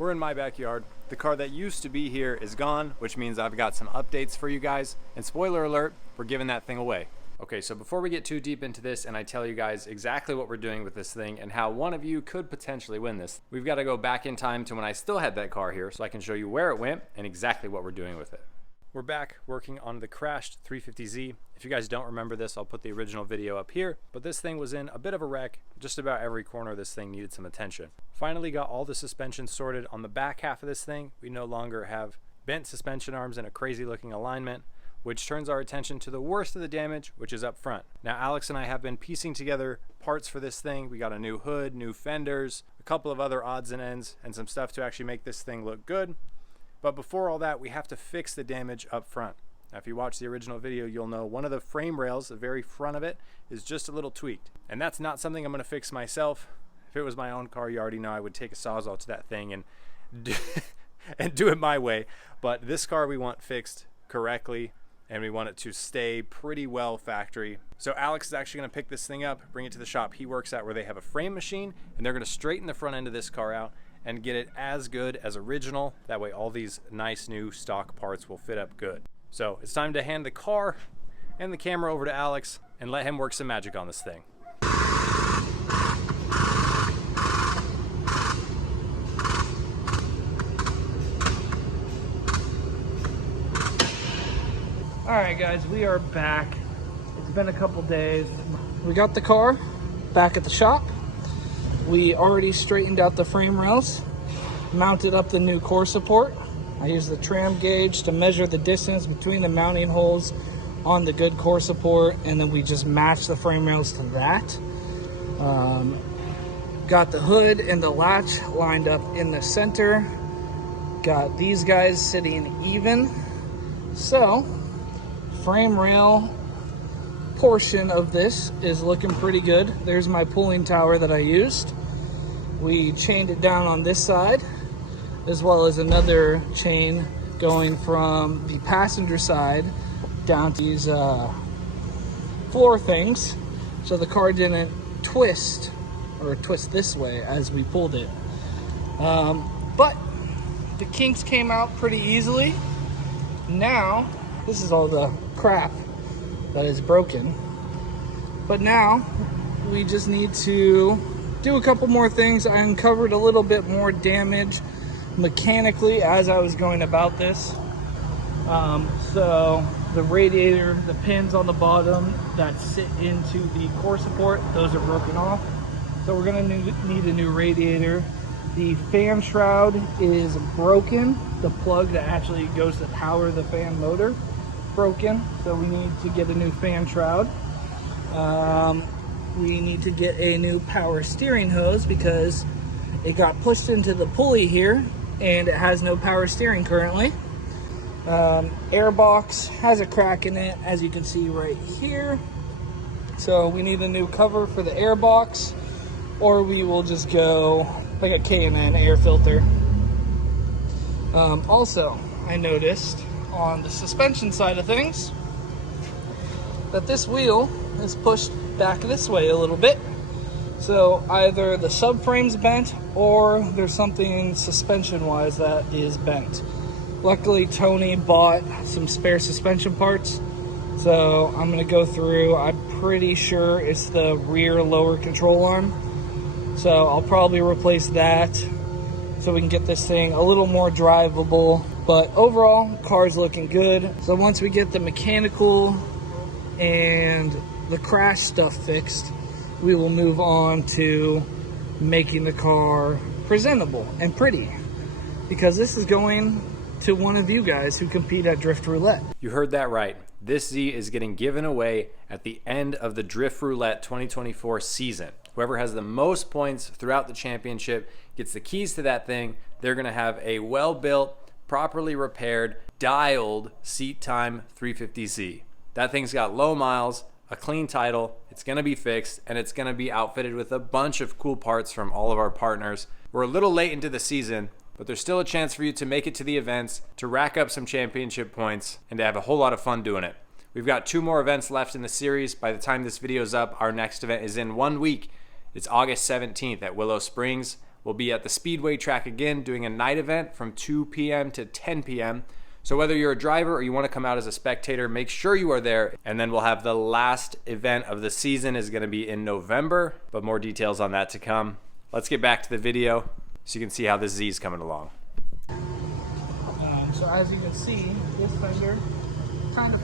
We're in my backyard. The car that used to be here is gone, which means I've got some updates for you guys. And spoiler alert, we're giving that thing away. Okay, so before we get too deep into this and I tell you guys exactly what we're doing with this thing and how one of you could potentially win this, we've got to go back in time to when I still had that car here so I can show you where it went and exactly what we're doing with it. We're back working on the crashed 350Z. If you guys don't remember this, I'll put the original video up here, but this thing was in a bit of a wreck. Just about every corner of this thing needed some attention. Finally got all the suspension sorted on the back half of this thing. We no longer have bent suspension arms in a crazy looking alignment, which turns our attention to the worst of the damage, which is up front. Now, Alex and I have been piecing together parts for this thing. We got a new hood, new fenders, a couple of other odds and ends, and some stuff to actually make this thing look good. But before all that, we have to fix the damage up front. Now, if you watch the original video, you'll know one of the frame rails, the very front of it, is just a little tweaked. And that's not something I'm gonna fix myself. If it was my own car, you already know I would take a Sawzall to that thing and do it my way. But this car we want fixed correctly, and we want it to stay pretty well factory. So Alex is actually gonna pick this thing up, bring it to the shop he works at where they have a frame machine, and they're gonna straighten the front end of this car out and get it as good as original. That way all these nice new stock parts will fit up good. So it's time to hand the car and the camera over to Alex and let him work some magic on this thing. Alright guys, we are back. It's been a couple days. We got the car back at the shop. We already straightened out the frame rails, mounted up the new core support. I used the tram gauge to measure the distance between the mounting holes on the good core support, and then we just matched the frame rails to that. Got the hood and the latch lined up in the center. Got these guys sitting even. So, frame rail portion of this is looking pretty good. There's my pulling tower that I used. We chained it down on this side, as well as another chain going from the passenger side down to these floor things, so the car didn't twist this way as we pulled it. But the kinks came out pretty easily. Now, this is all the crap that is broken. But now, we just need to do a couple more things. I uncovered a little bit more damage mechanically as I was going about this. So the radiator, the pins on the bottom that sit into the core support, those are broken off. So we're gonna need a new radiator. The fan shroud is broken. The plug that actually goes to power the fan motor, broken. So we need to get a new fan shroud. We need to get a new power steering hose because it got pushed into the pulley here and it has no power steering currently. Airbox has a crack in it, as you can see right here. So we need a new cover for the airbox, or we will just go like a K&N air filter. Also, I noticed on the suspension side of things that this wheel is pushed back this way a little bit. So either the subframe's bent or there's something suspension wise that is bent. Luckily Tony bought some spare suspension parts, so I'm gonna go through. I'm pretty sure it's the rear lower control arm, so I'll probably replace that so we can get this thing a little more drivable. But overall, car's looking good. So once we get the mechanical and the crash stuff fixed, we will move on to making the car presentable and pretty, because this is going to one of you guys who compete at Drift Roulette. You heard that right. This Z is getting given away at the end of the Drift Roulette 2024 season. Whoever has the most points throughout the championship gets the keys to that thing. They're gonna have a well-built, properly repaired, dialed seat time 350Z. That thing's got low miles, a clean title, it's gonna be fixed, and it's gonna be outfitted with a bunch of cool parts from all of our partners. We're a little late into the season, but there's still a chance for you to make it to the events, to rack up some championship points, and to have a whole lot of fun doing it. We've got 2 more events left in the series. By the time this video's up, our next event is in 1 week. It's August 17th at Willow Springs. we'll be at the Speedway track again doing a night event from 2 p.m. to 10 p.m. So whether you're a driver or you want to come out as a spectator, make sure you are there. And then we'll have the last event of the season is going to be in November, but more details on that to come. Let's get back to the video so you can see how this Z is coming along. So as you can see, this fender kind of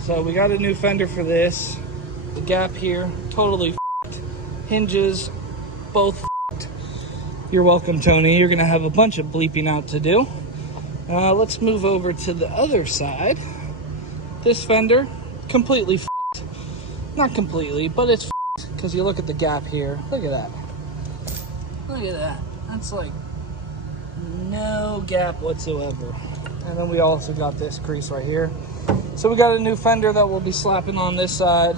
so we got a new fender for this. The gap here, totally hinges, both You're welcome, Tony. You're gonna have a bunch of bleeping out to do. Let's move over to the other side. This fender, completely f***ed. Not completely, but it's f***ed, because you look at the gap here. Look at that. Look at that. That's like no gap whatsoever. And then we also got this crease right here. So we got a new fender that we'll be slapping on this side.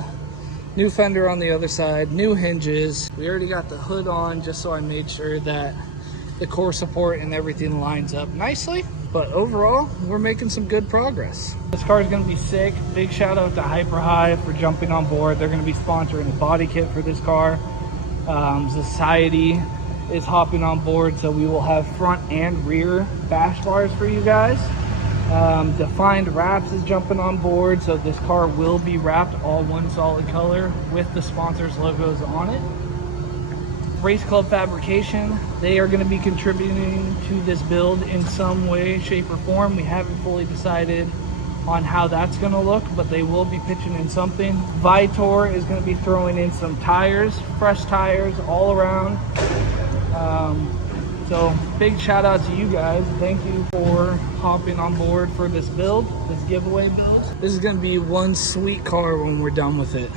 New fender on the other side. New hinges. We already got the hood on just so I made sure that the core support and everything lines up nicely. But overall, we're making some good progress. This car is going to be sick. Big shout out to Hyper High for jumping on board. They're going to be sponsoring a body kit for this car. Society is hopping on board, so we will have front and rear bash bars for you guys. Defined Wraps is jumping on board, so this car will be wrapped all one solid color with the sponsors' logos on it. Race Club Fabrication, they are going to be contributing to this build in some way, shape, or form. We haven't fully decided on how that's going to look, but they will be pitching in something. Vitor is going to be throwing in some tires, fresh tires all around. So big shout out to you guys. Thank you for hopping on board for this build, this giveaway build. This is going to be one sweet car when we're done with it.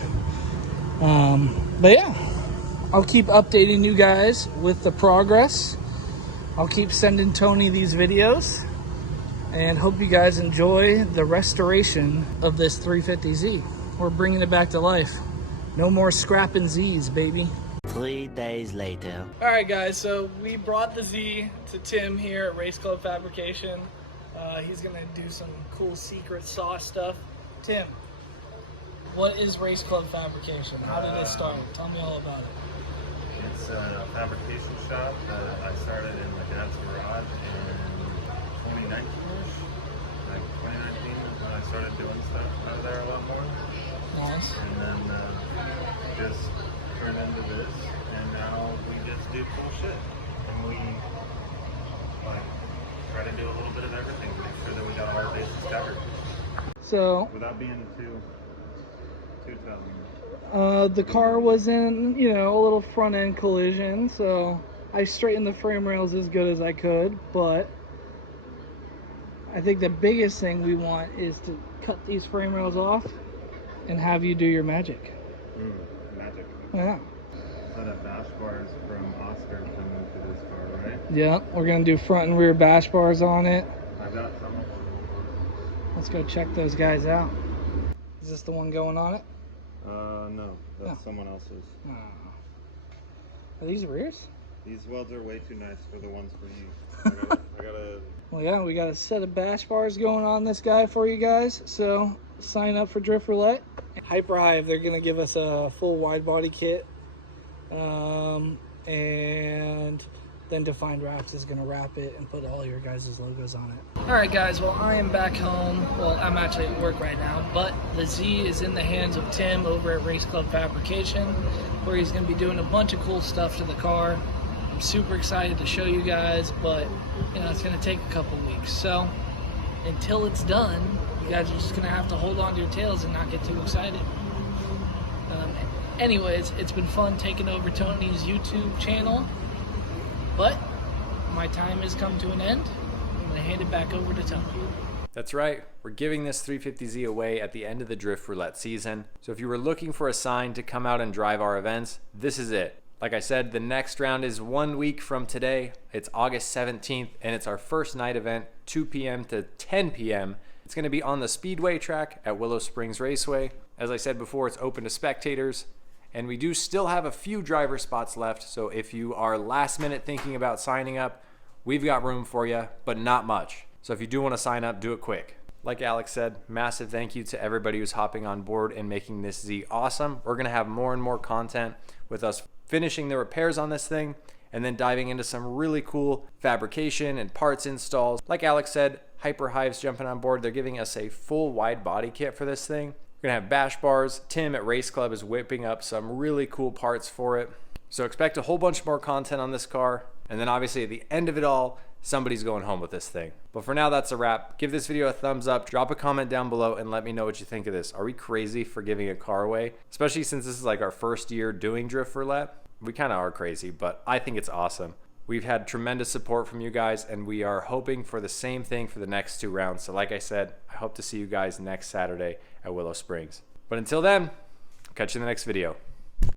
But yeah. I'll keep updating you guys with the progress. I'll keep sending Tony these videos and hope you guys enjoy the restoration of this 350Z. We're bringing it back to life. No more scrapping Z's, baby. 3 days later. All right, guys, so we brought the Z to Tim here at Race Club Fabrication. He's gonna do some cool secret sauce stuff. Tim, what is Race Club Fabrication? How did it start? Tell me all about it. It's a fabrication shop that I started in my dad's garage in 2019-ish. Like 2019 when I started doing stuff out there a lot more. Nice. And then just turned into this, and now we just do cool shit. And we like try to do a little bit of everything to make sure that we got all our bases covered. So Without being too telling. the car was in, a little front end collision, so I straightened the frame rails as good as I could, but I think the biggest thing we want is to cut these frame rails off and have you do your magic. Magic. Yeah. So that bash bars from Oscar coming to this car, right? Yeah, we're gonna do front and rear bash bars on it. I've got some. Let's go check those guys out. Is this the one going on it? No, that's someone else's. Oh. Are these rears? These welds are way too nice for the ones for you. I gotta. Well, yeah, we got a set of bash bars going on this guy for you guys, so sign up for Drift Roulette. Hyper High, they're gonna give us a full wide body kit, and then Defined Wraps is gonna wrap it and put all your guys' logos on it. All right, guys. Well, I am back home. Well, I'm actually at work right now, but the Z is in the hands of Tim over at Race Club Fabrication, where he's gonna be doing a bunch of cool stuff to the car. I'm super excited to show you guys, but it's gonna take a couple weeks. So until it's done, you guys are just gonna have to hold on to your tails and not get too excited. Anyways, it's been fun taking over Tony's YouTube channel, but my time has come to an end. I'm gonna hand it back over to Tony. That's right, we're giving this 350Z away at the end of the Drift Roulette season. So if you were looking for a sign to come out and drive our events, this is it. Like I said, the next round is 1 week from today. It's August 17th, and it's our first night event, 2 p.m. to 10 p.m. It's gonna be on the Speedway track at Willow Springs Raceway. As I said before, it's open to spectators. And we do still have a few driver spots left, so if you are last minute thinking about signing up, we've got room for you, but not much. So if you do want to sign up, do it quick. Like Alex said, massive thank you to everybody who's hopping on board and making this Z awesome. We're going to have more and more content with us finishing the repairs on this thing and then diving into some really cool fabrication and parts installs. Like Alex said, Hyper Hive's jumping on board. They're giving us a full wide body kit for this thing. We're gonna have bash bars. Tim at Race Club is whipping up some really cool parts for it. So expect a whole bunch more content on this car. And then obviously at the end of it all, somebody's going home with this thing. But for now, that's a wrap. Give this video a thumbs up, drop a comment down below, and let me know what you think of this. Are we crazy for giving a car away? Especially since this is like our first year doing Drift Roulette. We kind of are crazy, but I think it's awesome. We've had tremendous support from you guys, and we are hoping for the same thing for the next 2 rounds. So like I said, I hope to see you guys next Saturday at Willow Springs. But until then, I'll catch you in the next video.